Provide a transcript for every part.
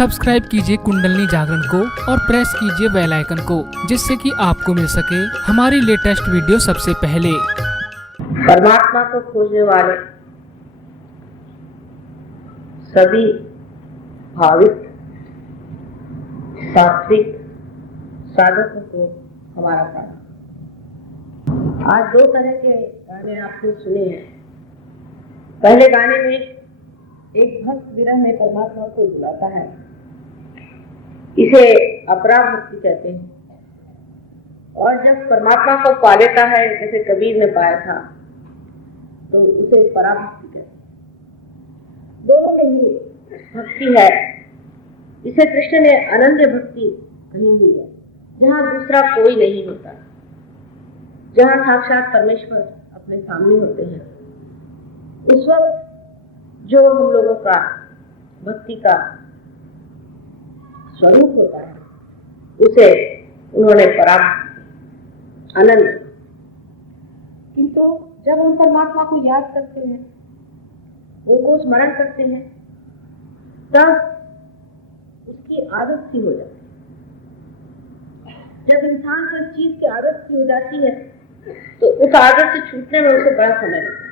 Subscribe कीजिए कुंडलनी जागरण को और प्रेस कीजिए बेल आइकन को, जिससे कि आपको मिल सके हमारी लेटेस्ट वीडियो सबसे पहले। परमात्मा को खोजने वाले सभी भाविक सात्विक साधकों को हमारा प्रणाम। आज दो तरह के गाने आपने सुने हैं। पहले गाने में एक भक्त विरह में परमात्मा को बुलाता है, इसे अपराध भक्ति कहते हैं। और जब परमात्मा को पा लेता है, जैसे कबीर ने पाया था, तो उसे पराभक्ति कहते हैं। दोनों में ही भक्ति है। इसे कृष्ण ने अनन्य भक्ति कही हुई है, जहाँ दूसरा कोई नहीं होता, जहाँ साक्षात परमेश्वर अपने सामने होते हैं। उस वक्त जो हम लोगों का भक्ति का स्वरूप होता है, उसे उन्होंने पराभक्ति अनन्य। किंतु जब हम परमात्मा को याद करते हैं, उनको स्मरण करते हैं, तब उसकी आदत सी हो जाती है। जब इंसान को इस चीज की आदत सी हो जाती है, तो उस आदत से छूटने में उसे बड़ा समय लगता है।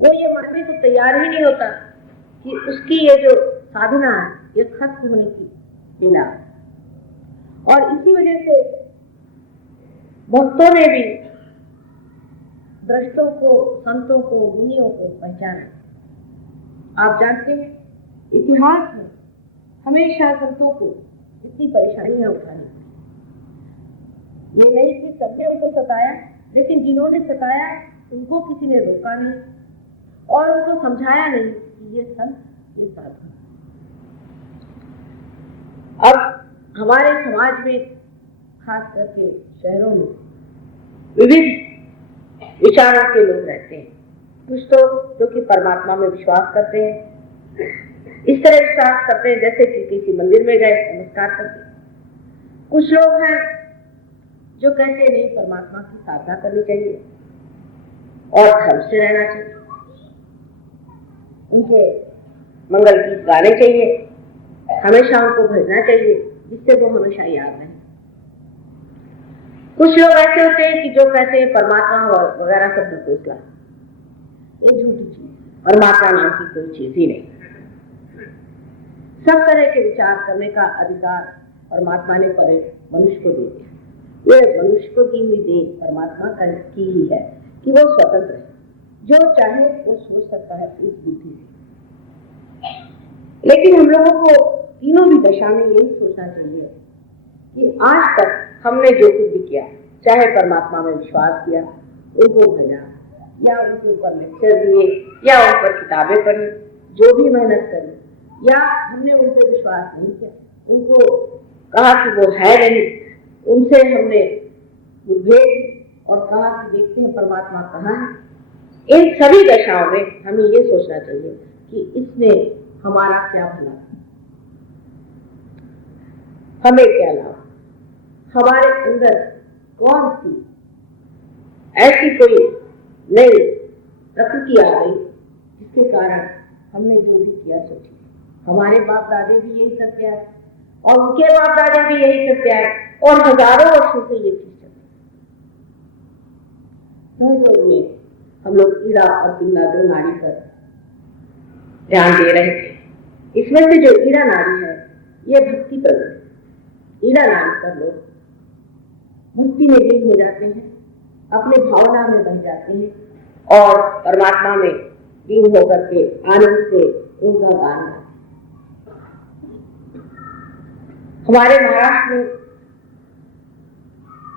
वो ये मानने को तैयार ही नहीं होता कि उसकी ये जो साधना है, ये खत्म होने की बिना। और इसी वजह से भक्तों ने भी दृष्टों को, संतों को, मुनियों को पहचाना। आप जानते हैं, इतिहास में हमेशा संतों को इतनी परेशानियां उठानी पड़ी। ये नहीं कि सबने उनको सताया, लेकिन जिन्होंने सताया उनको किसी ने रोका नहीं और उनको समझाया नहीं कि ये संत, ये साधु। अब हमारे समाज में, खास करके शहरों में, विविध विचारों के लोग रहते हैं। कुछ तो जो कि परमात्मा में विश्वास करते हैं, इस तरह विश्वास करते हैं जैसे कि किसी मंदिर में गए नमस्कार करते हैं। कुछ लोग हैं जो कहते हैं नहीं, परमात्मा की साधना करनी चाहिए और धर्म से रहना चाहिए, उनके मंगल गीत गाने चाहिए, हमेशा उनको भेजना चाहिए, जिससे वो हमेशा याद रहे। कुछ लोग ऐसे होते हैं कि जो कहते हैं परमात्मा वगैरह सब ढकोसला, ये झूठी चीज, परमात्मा नाम की कोई चीज ही नहीं। सब तरह के विचार करने का अधिकार परमात्मा ने मनुष्य को दे दिया। ये मनुष्य को दी हुई देन परमात्मा की ही है कि वो स्वतंत्र है, जो चाहे वो सोच सकता है इस बुद्धि से। लेकिन हम लोगों को तीनों भी दशा में यही सोचना चाहिए कि आज तक हमने जो कुछ भी किया, चाहे परमात्मा में विश्वास किया, उनको भजा, या उनके ऊपर लेक्चर दिए, या उन पर किताबें पढ़ी, जो भी मेहनत करी, या हमने उन पर विश्वास नहीं किया, उनको कहा कि वो है नहीं, उनसे हमने मुठभेड़ और कहा कि देखते हैं परमात्मा कहाँ है। इन सभी दशाओं में हमें ये सोचना चाहिए कि इसने हमारा क्या भला, हमें क्या लाभ, हमारे अंदर कौन सी ऐसी कोई नई प्रकृति आ गई जिसके कारण हमने जो भी किया सो ठीक। हमारे बाप दादे भी यही करते आए और उनके बाप दादे भी यही करते आए और हजारों वर्षों से ये चीज चलती है। हम लोग ईड़ा और पिंगला दो नाड़ी पर ध्यान दे रहे थे। इसमें से जो ईड़ा नाड़ी है, ये भक्ति पर है। ईड़ा नाड़ी पर लोग भक्ति में लीन हो जाते हैं, अपने भावना में बन जाते हैं और परमात्मा में लीन होकर के आनंद से उनका गान गाते हैं। हमारे महाराष्ट्र में,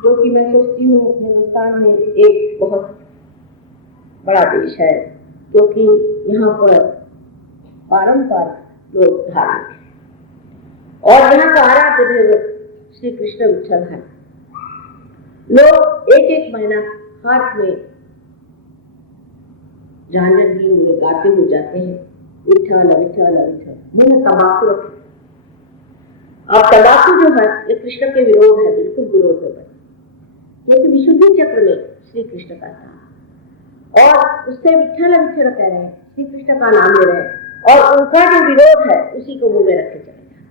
जो कि मैं सोचती हूँ हिंदुस्तान में एक बहुत बड़ा देश है, क्योंकि यहाँ पर पारंपरिक लोग धार्मिक हैं और यहाँ का आराध्य देव श्री कृष्ण विठल है। लोग एक एक महीना हाथ में झांझर लिए हुए गाते हुए जाते हैं, विठल विठल विठल, मुंह में तंबाकू रखे। अब तंबाकू जो है ये कृष्ण के विरोध है, बिल्कुल विरोध है, क्योंकि विशुद्धि चक्र में श्री कृष्ण का नाम और उससे विठल विठल कह रहे हैं, श्री कृष्ण का नाम ले रहे हैं, और उनका जो विरोध है उसी को मुंह में रख के चले जाना।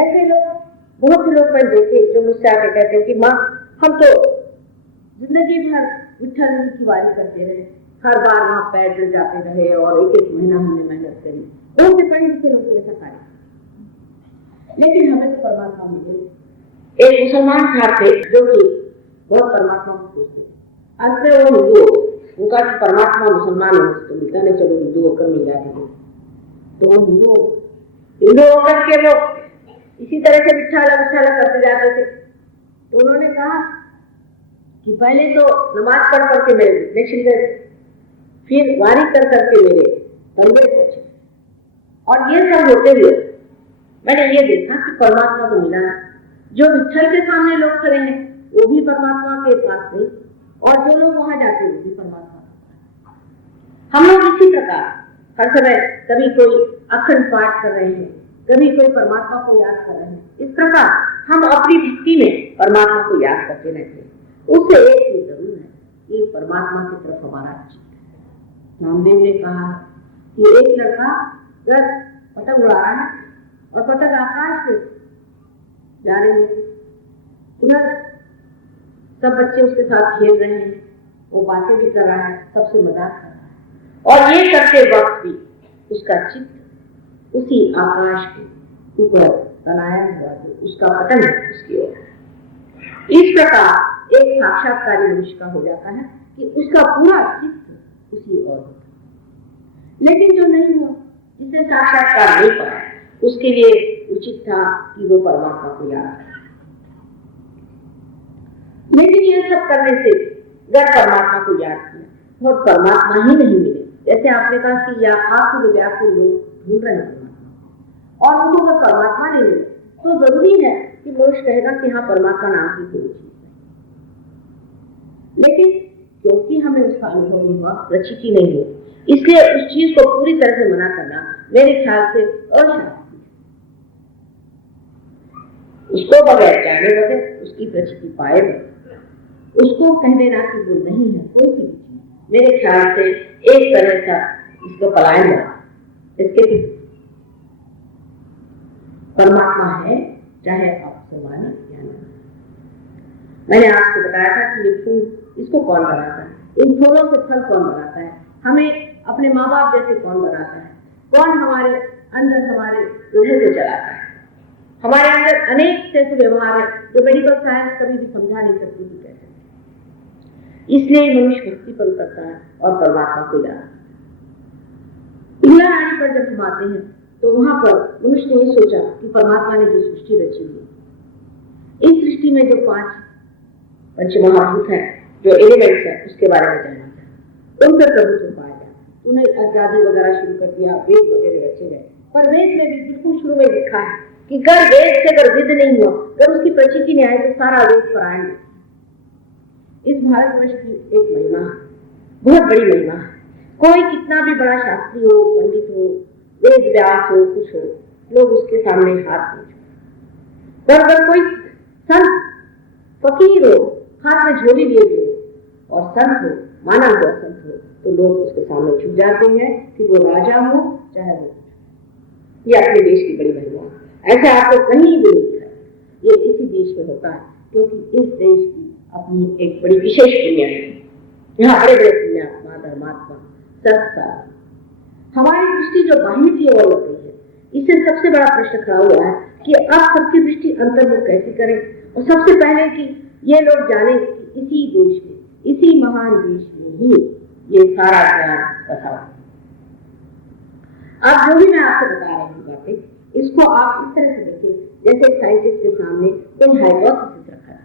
ऐसे लोग, बहुत से लोग मैंने देखे जो मुझसे आके कहते हैं कि माँ हम तो जिंदगी भर विठ्ठल की वारी करते रहे, हर बार वहां पैदल जाते रहे और एक एक महीना हमने मेहनत करी। बहुत से पढ़े लिखे लोग ऐसा कार्य, लेकिन हमें तो परमात्मा मिले। एक मुसलमान थे जो कि बहुत परमात्मा को खोजते, अंत में वो हिंदू, उनका परमात्मा मुसलमान हो तो मिलता नहीं, चलो हिंदू होकर मिल जाते हैं। तो वो हिंदू होकर के वो इसी तरह से विठ्ठला करते जाते थे। तो उन्होंने कहा कि पहले तो नमाज पढ़ के मेरे घुटने छिल गए, फिर वारी कर करके मेरे तलवे पहुंचे, और ये सब होते हुए मैंने ये देखा कि परमात्मा को मिला। जो विठ्ठल के सामने लोग खड़े हैं वो भी परमात्मा के पास नहीं, और जो लोग वहां जाते हैं वो भी परमात्मा। हम लोग इसी प्रकार हर समय कभी कोई अखंड पाठ कर रहे हैं, कभी कोई परमात्मा को याद कर रहे हैं। इस प्रकार हम अपनी भक्ति में परमात्मा को याद करते रहते हैं। उससे एक चीज जरूर है कि परमात्मा की तरफ हमारा चित्त है। नामदेव ने कहा कि एक लड़का जब पतंग उड़ा रहा है और पतंग आकाश में जा रहे हैं, उधर सब बच्चे उसके साथ खेल रहे हैं, वो बातें भी कर रहा है, सबसे मजाक कर रहा है, और ये करते वक्त भी उसका चित्त उसी आकाश के ऊपर बनाया हुआ जो उसका पतंग है उसकी ओर। इस प्रकार एक साक्षात्कारी मनुष्य का हो जाता है कि उसका पूरा चित्त उसी ओर होता है। लेकिन जो नहीं हुआ, जिसे साक्षात्कार नहीं पाया, उसके लिए उचित था कि वो परमात्मा को याद करे। लेकिन ये सब करने से अगर परमात्मा को याद किया और परमात्मा ही नहीं मिले, जैसे आपने कहा कि या आंखों में व्याकुल लोग ढूंढ रहे हैं परमात्मा, और उनको अगर परमात्मा नहीं मिले तो जरूरी है कि मनुष्य कहेगा कि हाँ परमात्मा नाम की कोई चीज है। लेकिन क्योंकि हमें उसका अनुभव नहीं हुआ, प्रचिति नहीं हुई, इसलिए उस चीज को पूरी तरह से मना करना मेरे ख्याल से अशास्त्रीय है। उसको बगैर जाने बगैर, उसकी प्रचिति पाए बगैर उसको कह देना कि वो नहीं है कोई सी भी चीज, मेरे ख्याल से एक तरह का इसको पलायन हुआ। इसके परमात्मा है, चाहे आप माने या न। मैंने आपको बताया था कि ये फूल, इसको कौन बनाता है, इन फूलों से फल कौन बनाता है, हमें अपने माँ बाप जैसे कौन बनाता है, कौन हमारे अंदर हमारे हृदय को चलाता है। हमारे अंदर अनेक ऐसे व्यवहार है जो मेडिकल साइंस कभी भी समझा नहीं सकती कि कैसे। इसलिए मनुष्य भक्ति पर उतरता है और परमात्मा को याद। पिंगला रानी पर जब हम आते हैं तो वहां पर मनुष्य ने ये सोचा कि परमात्मा ने जो सृष्टि रची है, इस सृष्टि में जो 5 पंचमहाभूत है, जो एलिमेंट्स है, उसके बारे में जानना था। उन पर प्रभुत्व पाया जाए, उन्हें आजादी वगैरह शुरू कर दिया, वेद वगैरह रचे गए। पर वेद में भी बिल्कुल शुरू में लिखा है कि अगर वेद से अगर विद नहीं हुआ, अगर उसकी प्रचिति नहीं आई तो सारा वेद परायण। इस भारतवर्ष की एक महिमा है, बहुत बड़ी महिमा है। कोई कितना भी बड़ा शास्त्री हो, पंडित हो, वेद व्यास हो, कुछ हो, लोग उसके सामने हाथ नहीं जोड़ते। पर अगर कोई संत फकीर हो, हाथ में झोली लिए हुए और संत हो, माना हुआ संत हो, तो लोग उसके सामने झुक जाते हैं, कि वो राजा हो चाहे वो। ये अपने देश की बड़ी महिमा है, ऐसे आपको कहीं भी नहीं दिखा। ये इसी देश में होता है, क्योंकि इस देश की अपनी एक बड़ी विशेष दुनिया है। यहाँ बड़े बड़े पुण्यात्मा, धर्मात्मा, संस्था। हमारी दृष्टि जो बाह्य की ओर लग गई है, इससे सबसे बड़ा प्रश्न खड़ा हुआ है कि अब सबकी दृष्टि अंतर्मुख कैसे करें। और सबसे पहले कि ये लोग जाने कि इसी देश में, इसी महान देश में ही ये सारा ज्ञान कथा है। अब जो भी मैं आपको बता रही हूँ बातें, इसको आप इस तरह से देखें जैसे साइंटिस्ट के सामने कोई हाइपोथेसिस रखा है।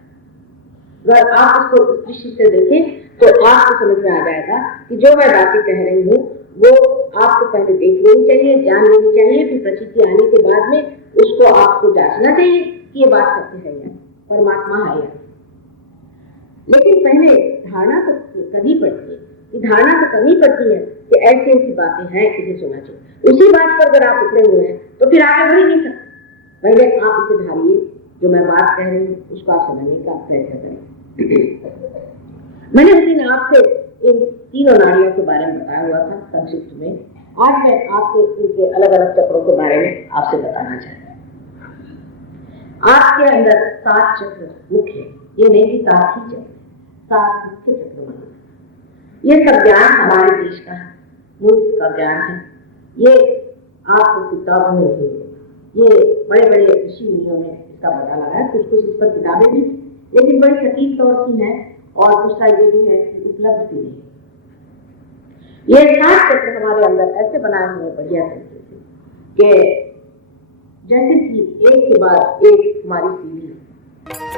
अगर आप उसको इस दृष्टि से देखें तो आपको समझ में आ जाएगा कि जो मैं बातें कह रही हूँ वो आपको पहले देख लेनी चाहिए, जान लेनी चाहिए, फिर प्रचिति आने के बाद में उसको आपको जांचना चाहिए कि ये बात सत्य है या परमात्मा है या। लेकिन पहले धारणा तो करनी पड़ती है, कि धारणा तो करनी पड़ती है कि ऐसी ऐसी बातें हैं, इसे सुनना चाहिए। उसी बात पर अगर आप उतरे हुए हैं तो फिर आगे बढ़ ही नहीं सकते। पहले आप इसे धारिए, जो मैं बात कह रही हूँ उसको आप समझने का प्रयत्न करें। मैंने उस दिन आपसे इन 3 नाड़ियों के बारे में बताया हुआ था संक्षिप्त में, आज मैं आपको इनके अलग अलग चक्रों के बारे में आपसे बताना चाहता हूँ। आपके अंदर 7 चक्र मुख्य है, ये नहीं कि 7 ही चक्र, 7 मुख्य चक्र बना। ये सब ज्ञान हमारे देश का मूल का ज्ञान है। ये आपको किताबों में नहीं है, ये बड़े बड़े ऋषि मुनियों ने इसका पता लगाया। कुछ कुछ इस पर किताबें भी, लेकिन बड़ी सटीक तौर की है। और दूसरा ये भी है कि उपलब्ध भी नहीं। ये 7 चक्र हमारे अंदर ऐसे बनाए हुए बढ़िया तरीके से कि जैसे कि एक के बाद एक हमारी सीढ़ी है।